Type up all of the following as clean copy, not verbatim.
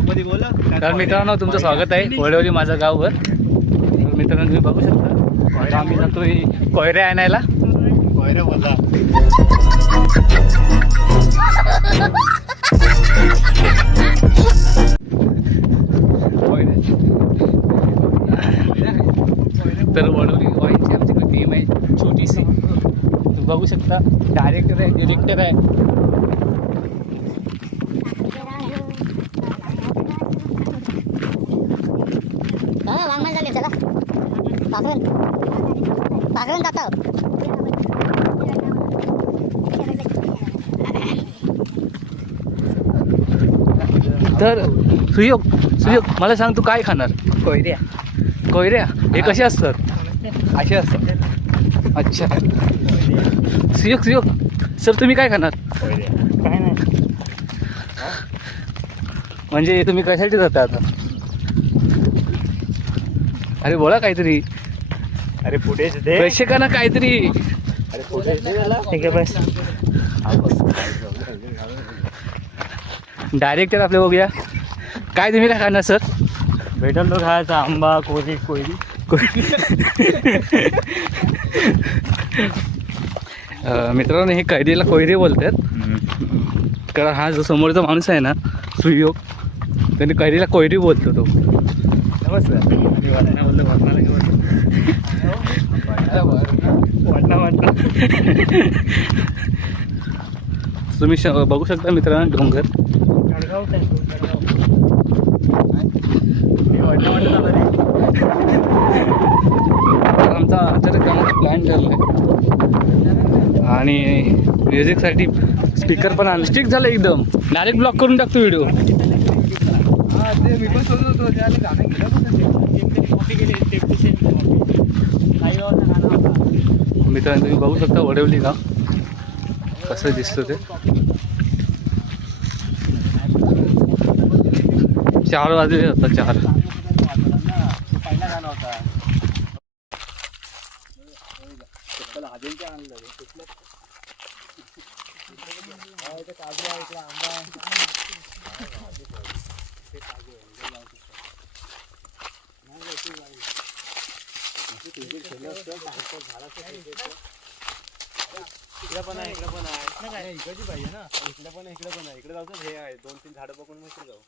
तर मित्रांनो तुमचं स्वागत आहे वडवली माझ्या गाववर. तर मित्रांनो तुम्ही बघू शकता आम्ही जातोय कोयऱ्या आणायला. कोयऱ्या बोलला तर वडवली वाईनची आमची टीम आहे छोटीशी. तुम्ही बघू शकता डायरेक्टर आहे डिरेक्टर आहे. तर सुयोग मला सांग तू काय खाणार? कोयऱ्या हे कसे असतात? असे असतात. अच्छा सुयोग सर तुम्ही काय खाणार? काय नाही म्हणजे तुम्ही कशासाठी जाता आता? अरे बोला काहीतरी. अरे पुढेच दे पैसे का ना काहीतरी. अरे पुढेच दे त्याला. ठीक आहे बस डायरेक्टर आपले बघूया काय तुम्ही काय खाणार सर? भेटल तो खायचा आंबा कोयरी मित्रांनो हे कैरीला कोयरे बोलतात. कारण हा जो समोरचा माणूस आहे ना सुयोग त्याने कैरीला कोयरी बोलतो तो. नमस्कार तुम्ही बघू शकता मित्रांनो डोंगर. आमचा अचानक जाण्याचा प्लॅन ठरला आहे आणि म्युझिकसाठी स्पीकर पण आणलं. स्टिक झालं एकदम. डायरेक्ट ब्लॉक करून टाकतो व्हिडिओ. मित्रांनो तुम्ही बघू शकता वडवली गाव कसं दिसतं ते. 4 वाजले होता 4. इकडे पण आहे इकडची पाहिजे ना. इकडे पण आहे इकडे जाऊ. हे आहे 2-3 झाडं बघून मस्त जाऊ.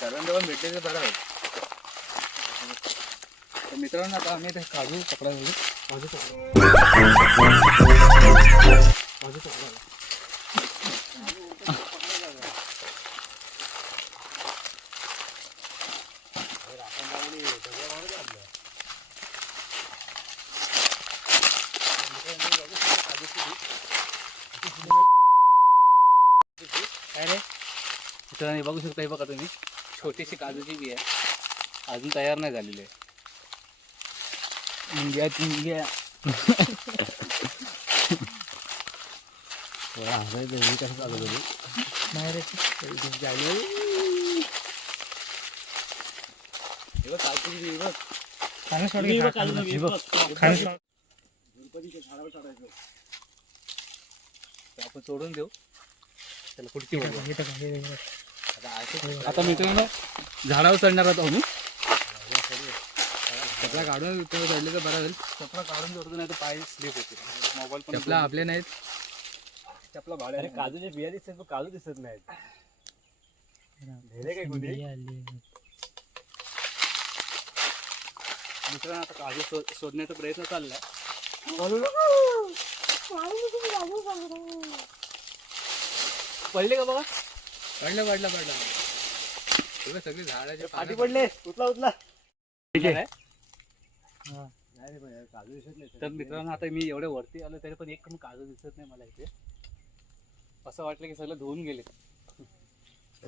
सर्वांजवळ भेटले ते बरं आहे. मित्रांनो आता आम्ही ते काजू पकडायला मित्रांनो बघू शकता. हे बघा तुम्ही छोटीशी काजूची बी आहे अजून तयार नाही झालेली आहे. इंडिया आपण सोडून देऊ त्याला पुढची. आता मित्रांनो झाडावर चढणार आहोत आम्ही. चपला काढून तेव्हा चढले तर बरं होईल. चपला काढून जोडतो नाही तर पाय स्लिप होते. मोबाईल पण चपला आपले नाहीत. चपला भाड्याने. काजूचे बिया दिसतात पण काजू दिसत नाहीत. काय कुठे मित्रांनो आता काजू शोधण्याचा प्रयत्न चाललाय. पडले का बघा? पडलं सगळे झाडाचे पाठी पडले. उचला ठीक आहे. काजू दिसत नाही. तर मित्रांनो आता मी एवढ्या वरती आलो तरी पण एक पण काजू दिसत नाही मला इथे. असं वाटलं की सगळं धुवून गेले.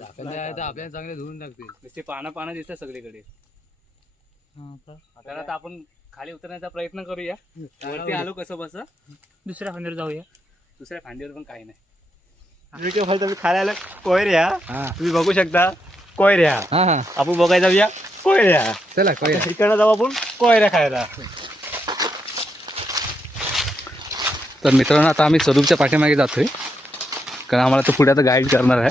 आपल्याला चांगले धुवून टाकतील. नुसते पानं दिसतात सगळीकडे. तर आता आपण खाली उतरण्याचा प्रयत्न करूया. वरती आलो कसं बस दुसऱ्या खांद्यावर जाऊया. दुसऱ्या खांद्यावर पण काही नाही. तुम्ही खायला आलं कोयऱ्या. तुम्ही बघू शकता कोयऱ्या. आपण बघायला जाऊया कोयऱ्या. चला इकडनं जाऊ आपण कोयऱ्या खायला. तर मित्रांनो आता आम्ही स्वरूपच्या पाठीमागे जातोय, कारण आम्हाला तो पुढे आता गाईड करणार आहे.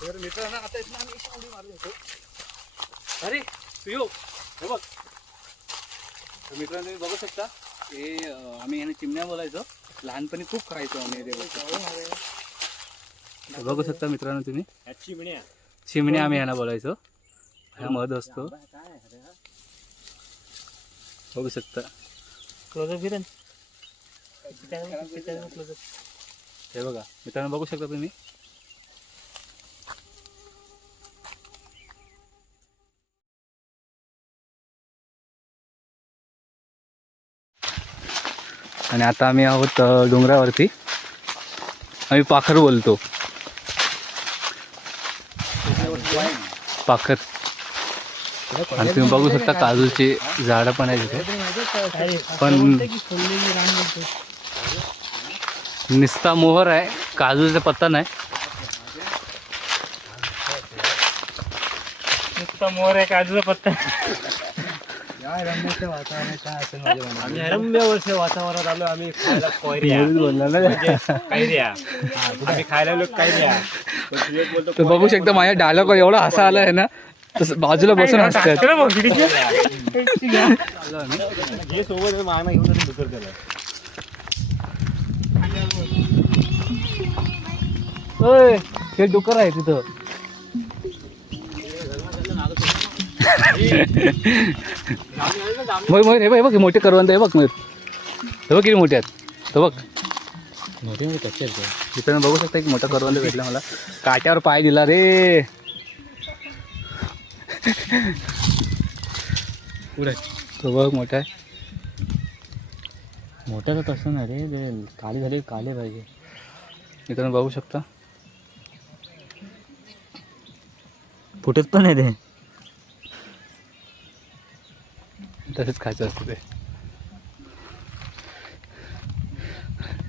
तर मित्रांनो आता इथनं आम्ही अशी उडी मारली होतो. अरे सुयोग हे बघ. तर मित्रांनो तुम्ही बघू शकता, हे आम्ही ह्याने चिमण्या बोलायचो, लहानपणी खूप खायचो आम्ही ते. बघू शकता मित्रांनो तुम्ही, चिमण्या आम्ही ह्याला बोलायचो. हा मध असतो, बघू शकता. हे बघा मित्रांनो, बघू शकता तुम्ही. आणि आता आम्ही आहोत डोंगरावरती. आम्ही पाखर बोलतो, पाखर. आणि तुम्ही बघू शकता काजूची झाडं पण आहेत तिथे, पण निस्ता मोहर आहे, काजूचा पत्ता नाही. नुसता मोर आहे, काजूचा पत्ता. रम्य वर्ष वातावरणात आलो आम्ही खायला कैऱ्या. आम्ही खायला आलो कैऱ्या. तर बघू शकता माझ्या डायलॉग एवढा हसा आला आहे ना, तसं बाजूला बसून हसतात. जे सोबत मागणं घेऊन दुसर त्याला. हे डुकर आहे तिथं. मग हे बघ मोठे करवंद आहे बघ. मग हे बघ किती मोठे आहेत. तो बघ मोठे मोठे कच्चे आहेत. तिथं बघू शकता की मोठा करवंद भेटला मला. काट्यावर पाय दिला रे. तो बघ मोठा आहे. मोठा तर तसं नाही रे, ते काळे झाले, काळे पाहिजे. मित्रांनो बघू शकता, फुटत पण आहे ते. तसंच खायचं असतं ते.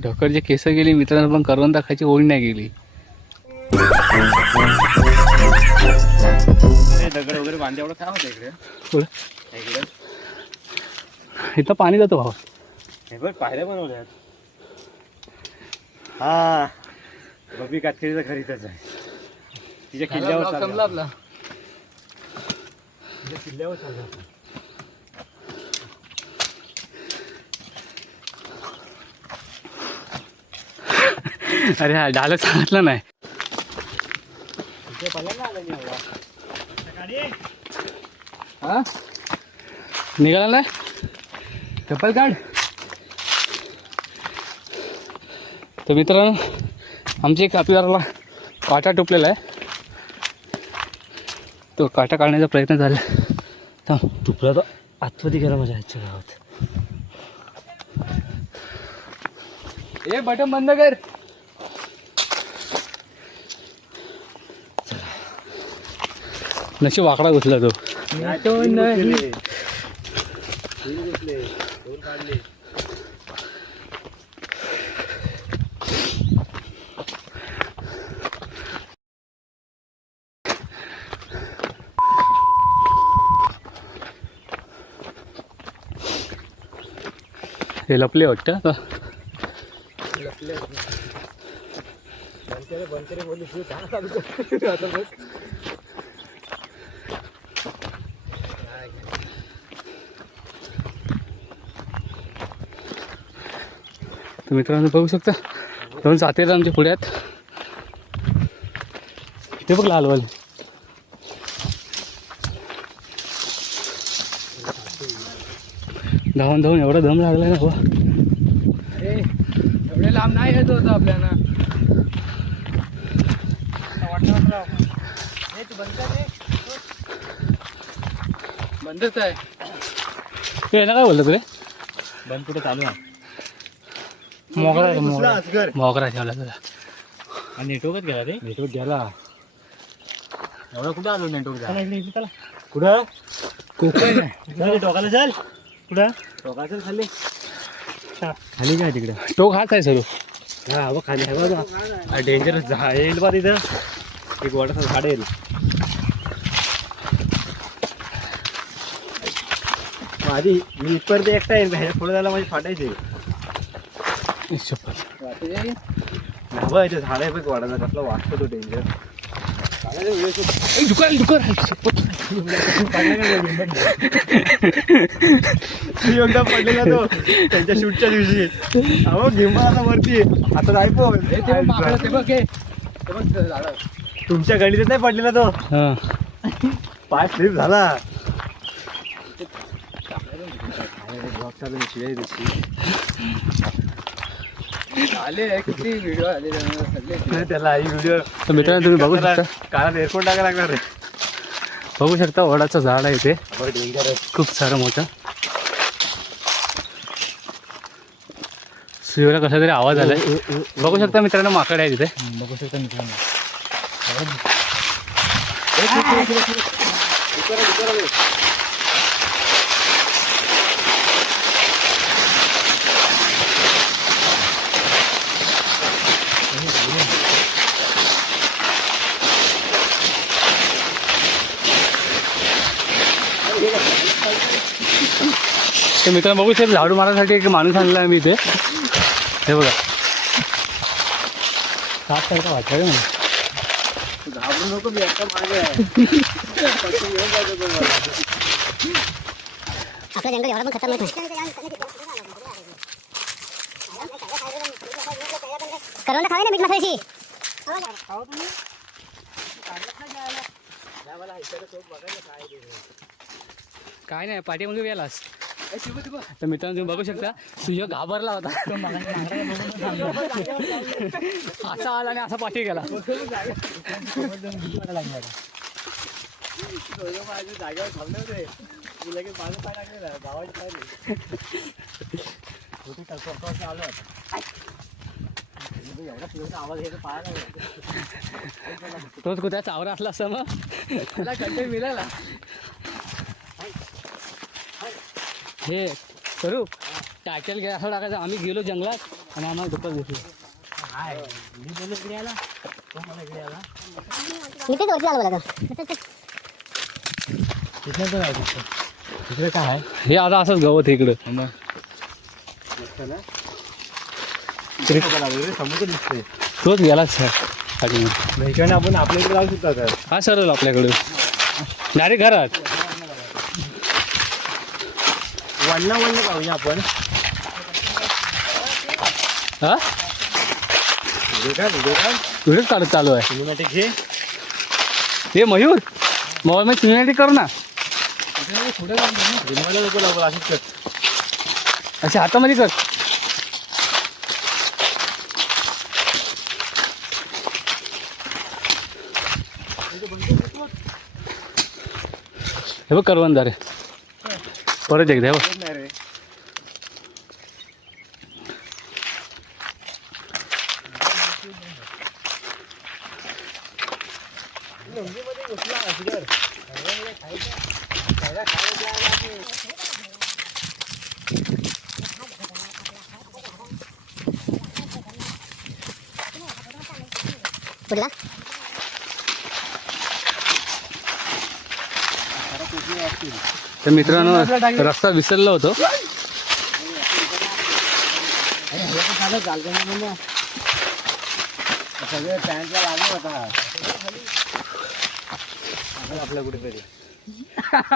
ढोकरचे केस गेली मित्रांनो, पण करवंदा खायची ओळी नाही गेली. दगड वगैरे बांधे एवढं काय होतं इकडे. इकडे इथं पाणी जातो भावा. हे बघ पायऱ्या बनवल्यात. हा बबी कातकरीचं घर इथंच आहे. तिच्या किल्ल्यावर चालला आपला. तिच्या किल्ल्यावर चालला. अरे हा डायलॉग सांगितलं नाही. हा निघाला ना, चप्पल काढ. तर मित्रांनो आमच्या एक आपल्याला काटा टोपलेला आहे, तो काटा काढण्याचा प्रयत्न झाला. तर तुपला तर आतमध्ये गेला माझ्या आजच्या गावात. ए बटन बंद कर. नशी वाकडा घुसला तो. हे लपले वाटतं आता. तर मित्रांनो बघू शकता, दोन साथीदार आमच्या पुढे आहेत. ते बघ लालवाल. धावून धावून एवढा दम लागलाय ना बाबा. अरे एवढे लांब नाही येत होतं आपल्याला. बंदच आहे. ते ना काय बोलतो तुला. बंद कुठे चालू आहे. मोगरा ठेवला तुला. नेटवर्कच गेला रे. नेटवर्क गेला. एवढा कुठं आलो नेटवर्क चला कुठं कोकण चल टोकाला चल कुठं टोकाला चल खाली खाली काय तिकडे टोक हाच आहे सरू हा बघ खाली बघा डेंजरस येईल बा तिथं एक वाटाचं झाड येईल आधी मी इथपर्यंत एकटा येईल ह्याच्या पुढे जायला माझी फाटायचे इथे झाड आहे बघ वाटाचा कसला वाटतो तो डेंजर एकदा पडलेला तो त्यांच्या शूटच्या दिवशी अहो गिंबा आता वरती आता ऐकू तुमच्या गणितात नाही पडलेला तो पाय स्लिप झाला किती व्हिडिओ आले त्याला ही व्हिडिओ मित्रांनो तुम्ही बघू शकता कानात एअरफोन टाका लागणार बघू शकता वडाचं झाड आहे ते डेंजरस खूप सारं मोठं सूर्याला कसा तरी आवाज आलाय बघू शकता मित्रांनो माकड आहे तिथे बघू शकता मित्रांनो ते मित्रांनो बघू शकता झाडू मारण्यासाठी एक माणूस आणला आहे मी इथे हे बघा सात सारखा वाटतं मला घाबरू नको मी आता मागे आपलं जंगल एवढा पण खतरनाक नाही करवंद खावे ना मीठ मसाल्याची काय नाही पाठीमध्ये गेलास तर मित्रांनो तुम्ही बघू शकता सूर्य घाबरला होता असा आला आणि असा पाठी गेला जागेवर थांबले होते लगेच माझं पाय लागलेला गावाची पाय आलो एवढा आवाज येतो पाहायला तोच कुठे चावरा असला असता मग त्याला कंटेंट मिळाला हे करू टायटल घ्या असं टाकायचं आम्ही गेलो जंगलात आणि आम्हाला दुपार घेतली मी बोललो इकडे आला तो मला इकडे आला मी तेच वरती आलो बघा तिकडे काय आहे हे आता असंच गवत आहे इकडं समुद्र दिसतोय तोच गेलाच सर इकडे आपण आपल्या इकडे जाऊ शकतो तर हा सरळ आपल्याकडे डायरेक्ट घरात वळणं पाहूया आपण हा व्हिडिओ काढत चालू आहे सिनेमॅटिक घे हे मयूर मोबाईल मध्ये सिनेमॅटिक करू ना रिमोला नको लागू असंच कर अच्छा हातामध्ये कर हे बघ करवंद रे परत एकदा हे बघ नाही रे कुठला तर मित्रांनो रस्ता विसरलो होतो सगळे पॅन्टला लागला होता आपल्या कुठेतरी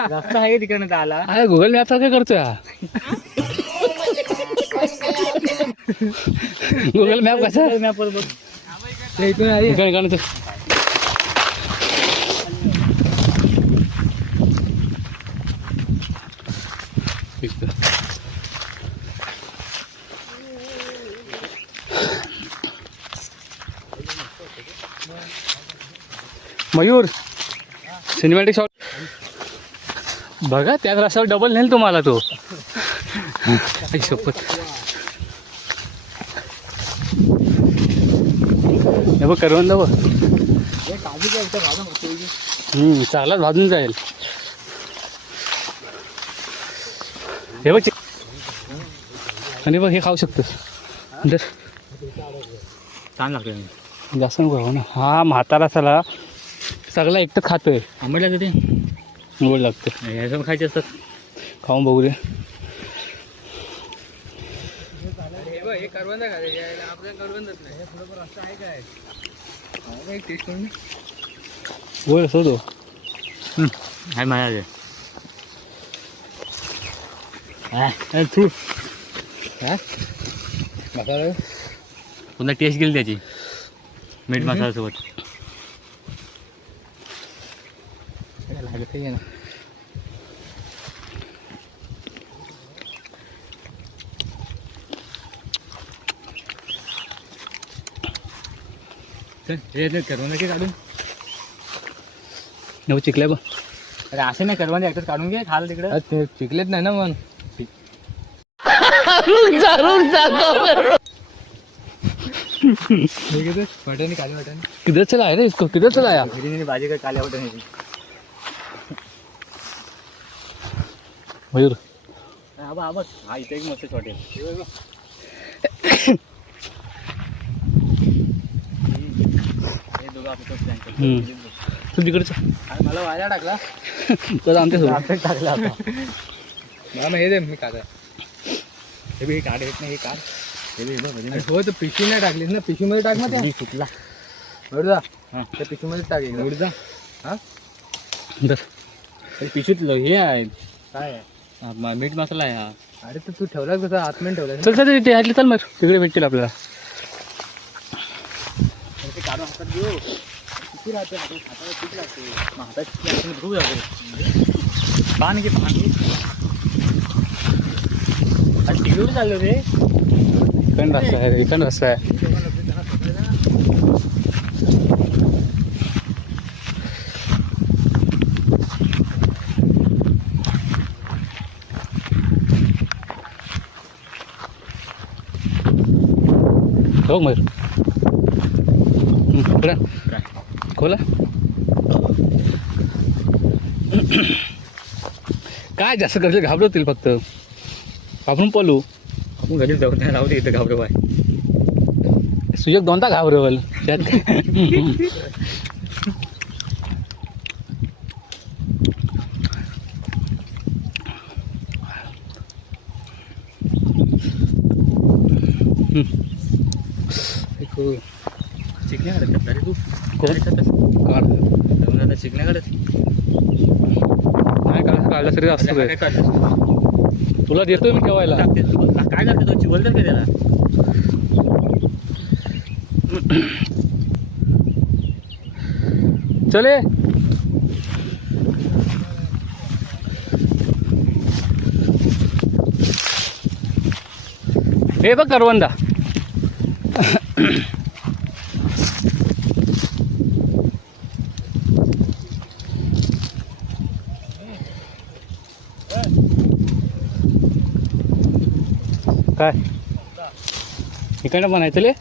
रस्ता आहे तिकडनं आला अरे गुगल मॅपचा काय करतोय हा गुगल मॅप कसा मॅपवर बघ इकडे मयूर सिनेमॅटिक शॉट बघा त्याच रस्त्यावर डबल नेल तुम्हाला तो सोबत हे बघ करवंद बघ चांगलाच भाजून जाईल. हे बघ आणि बघ हे खाऊ शकतोस जर छान लागतं. जास्त नको खाऊ ना. हा म्हातारा सला सगळा एकटंच खातोय. आंबट लागतं ते. गोड लागतं. ह्याचं पण खायचे असतात. खाऊन बघू दे. हे करवंद आपल्या करवंदच नाही. थोडंफार असं आहे काय एक टेस्ट करून गोड असो तो. हाय माझ्या तू मसाला पुन्हा टेस्ट गेली त्याची मीठ मसाल्यासोबत. लागत आहे ना. चल करवंद की काढून. नऊ चिकल्या बघ. अरे असं नाही करवंद एकच काढून घे खाल तिकडे. ते चिकलेत नाही ना मग. वाटाणे काले वाटाणे किधर चला है रे इसको, किधर चला आया. भाजी काय काल्या वाटाण्याची. मयूर हा बघ हा इथे एक मस्त हॉटेल. हे दोघं आपलं तू तिकडचा मला वाया टाकला तर आमच्यासोबत टाकला आता. मला हे दे मी काढा. हे बी काढ येत नाही. हे काढ. हो तर पिशवी नाही टाकलीस ना. पिशवीमध्ये टाक ना. ते सुटला जा त्या पिशवीमध्ये टाकेल. उड जा. हा पिशवीत हे आहे काय आहे मीठ मसाला आहे हा. अरे तर तू ठेवला कसा आतमध्ये ठेवला. चल चल ते ऐकले चल मग तिकडे भेटतील आपल्याला. ते काढून हातात घेऊ. किती राहते हाताला किती लागते. हातात धुवू लागते. पान घे पान घे. तिकडून चाललं रे. इकडं रस्ता आहे. इकडं रस्ता आहे. हो मयूर खोला. काय जास्त करते घाबरवतील फक्त. आपण पळू. आपण घरी जाऊ नाही राहू दे इथं घाबरे बाय. सुजग दोनदा घाबरवल त्यात चिकण्या काढत रे तू. काढ आता चिकण्या काढत नाही काढला तरी असतो काय काढलं. तुला देतोय मी ठेवायला. काय करते तो चिवल तर काय त्याला. चले हे बघ करवंदा. काय इकडनं म्हणायचं ले.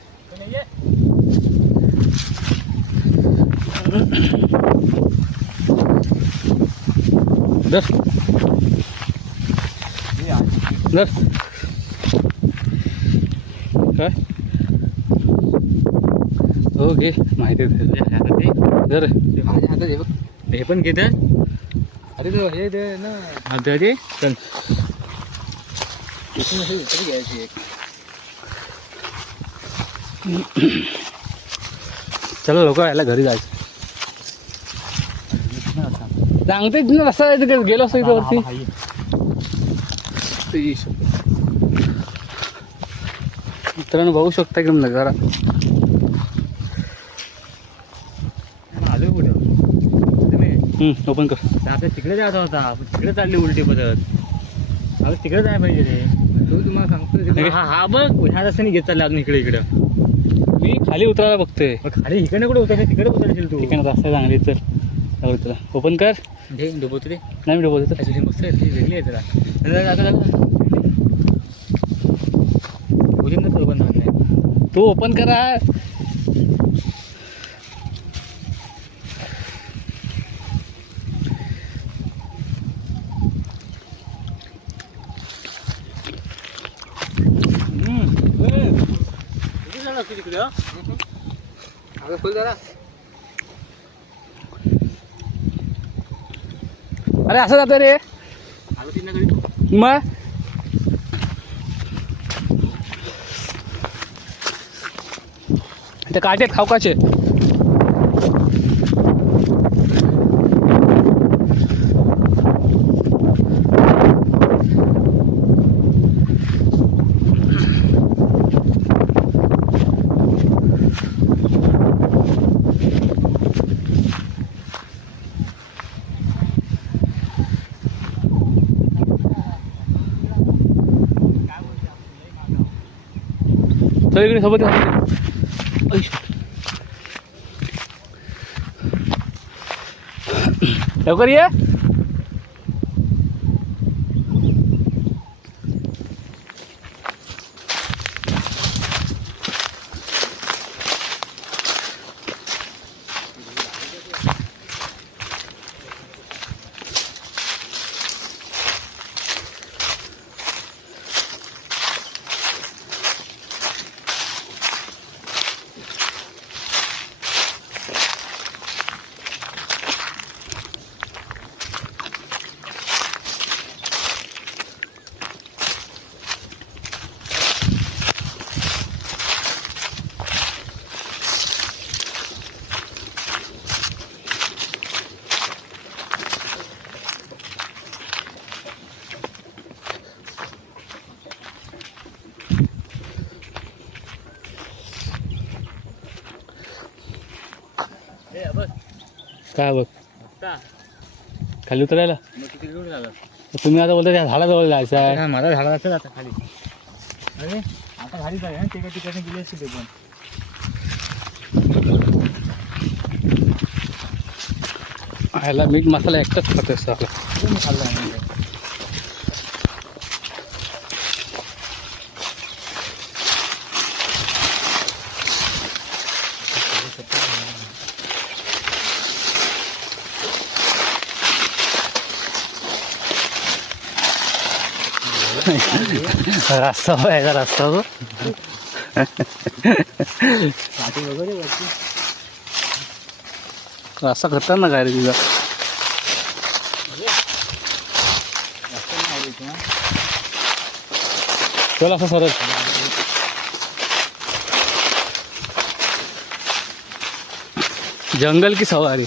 दर दर काय हो घे माहिती जर माझ्या हातात हे बघ. हे पण घेत. अरे तो हे दे ना. हा दे चल. तरी घ्यायची एक. चला लोक यायला घरी जायचं. सांगतेच ना असं गेलो असतो इथं वरती. मित्रांनो बघू शकता की नजारा. आलो कुठं ओपन कर. आपल्या तिकडे जायचा होता. आपण तिकडे चालली उलटी पद्धत. अगं तिकडे जायला पाहिजे रे. तू तुम्हाला सांगतो हा बघ ह्या रस्त्याने घेत चालला अजून इकडे मी खाली उतरायला बघतोय. खाली इकडे कुठे उतरते तिकडे उतरशील तू. ठिकाण रस्ता चांगली चल तुला ओपन कर. हे डोबवतो रे. नाही मी डोबवतो. ॲक्च्युली मस्त आहे ती वेगळी आहे जरा. आता बोलीन ना तो पण नाही. तू ओपन करा. ना नक्की तिकडे हा? अगं फुल जरा. अरे असं जातं रे आलो तीन घरी मग ते काटेत खावकाचे. चल इकडे सोबत ये. ऐश. लवकर ये. काय बघ खाली उतरायला. मग किती दूर झालं तुम्ही आता बोलता त्या झाडाजवळ जायचं आहे. मला झाला असेल आता खाली. अरे आता खाली जाऊया ना, ते काय तिकडे गेले असते ते पण. ह्याला मीठ मसाला एकटाच खात असतो आपला. कोणी खाल्लं नाही ते. रस्ता व्हायचा रस्ता तो. काठी वगैरे वरती. रस्ता खतरनाक आहे रे तुझा. रस्ता नाही आवडायचं ना. चल असं सरळ. जंगल की सवारी.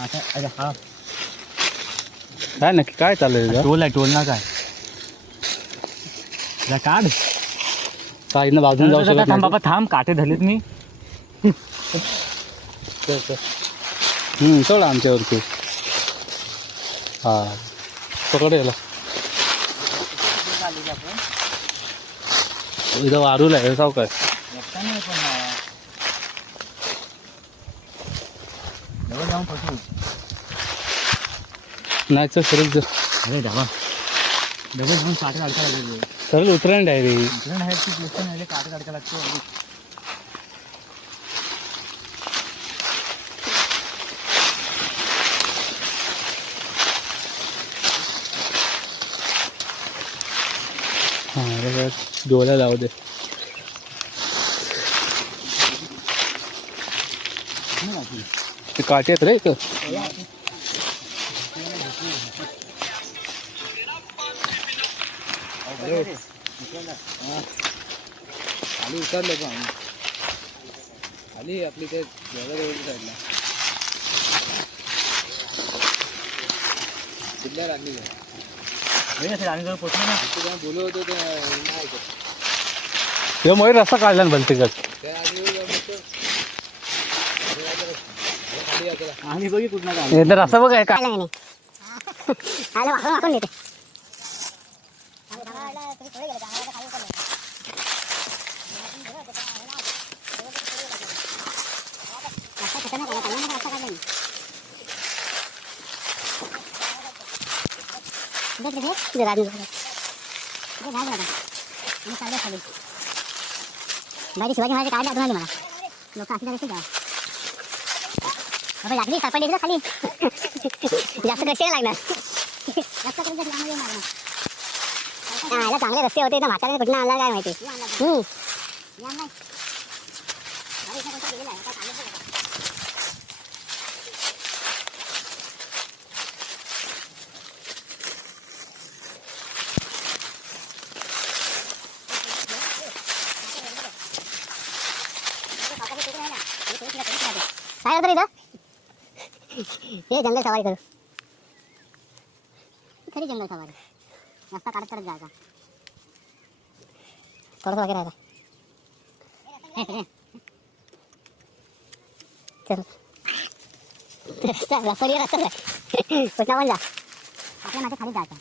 आता अरे हा काय नक्की काय चाललंय तुझं? टोल आहे, टोल ना काय काढ. काय ना बाजून जाऊ शकत थांब नाही. बाबा थांब, काटे धरलेत मी. चढ आमच्यावरती. हा पकड याला. इथं वारूल आहे साव काय. जाऊन फसू. नाही चल सरळ जा. अरे दाबा डबल जाऊन काटे काढता लागले. सरळ उतरण डायरेक्ट. इकडे आहे ती गोष्ट नाही, काटे काढता लागतो. हां डोळ्या लावू दे. ते काटे आहेत रे इथं. खाली उतरलो पण आम्ही. खाली आपली ते जवळच्या साईडला कुठल्या लागली आणि जर पोचलो ना तिथे बोलू होतो ते नाही ऐकत. तेव्हा मयूर रस्ता काढला ना भलते त्या आधी खाली जातो आणि बघी कुठं काय रस्ता बघ आहे का. आला नाही आला वाकून वाकून नेते. बाई शिवाजी महाराज काढले अजून आली मला लोक असं जायचं का. अबे लागली सरपंच इकडे खाली जास्त कशी लागणार जास्त करून त्यामध्ये मारणार याला चांगले रस्ते होते तर म्हाताऱ्याने कुठून आणला काय माहिती काय होतं इथं हे जंगल सवारी करू खरी जंगल सवारी रस्ता काढत करत जायचा थोडंसं वगैरे राहायचा चल रस्ता रस्ता कुठला पण जा आपल्या माझ्या खाली जायचं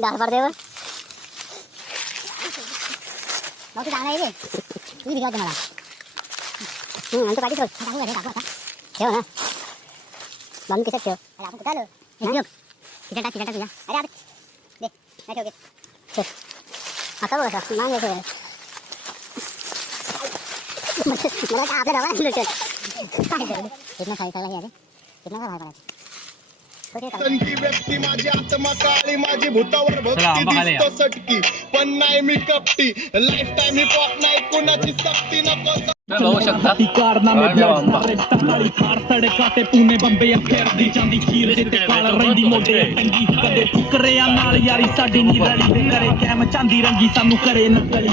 डाळ पडते बघ तू चांगला आहे रे मी भिजवते मला आणि तू काढी ठेव टाकू घरी टाकू आता ठेव ना म्हणून किशात ठेव अरे आपण कुठं आलो खिचटा तुझ्या अरे अरे दे नाही ठेव घे ठेव आता बघ असं मान येतो मला काय आपल्या गावाला लुटेल काय करू इथनं खाली खायला अरे इथनं काय बाहेर पडायचं संगी व्यक्ती माझी आत्मा काळी माझी भूतावर भक्ती दिसतो सटकी पण नाही मी कपटी लाईफ टाइम ही पॉप नाही कुणाची सक्ती नको बघू शकता ਸੜਕਾਂ ਤੇ ਪੂਨੇ ਬੰਬੇ ਫੇਰਦੀ ਜਾਂਦੀ ਖੀਰ ਦੇ ਤੇ ਕਾਲ ਰਹਿੰਦੀ ਮੋਢੇ ਟੰਗੀ ਕਦੇ ਫੁਕਰਿਆਂ ਨਾਲ ਯਾਰੀ ਸਾਡੀ ਨਹੀਂ ਰਲੀ ਤੇ ਕਰੇ ਕੈਮ ਚਾਂਦੀ ਰੰਗੀ ਸਾਨੂੰ ਕਰੇ ਨਕਲੀ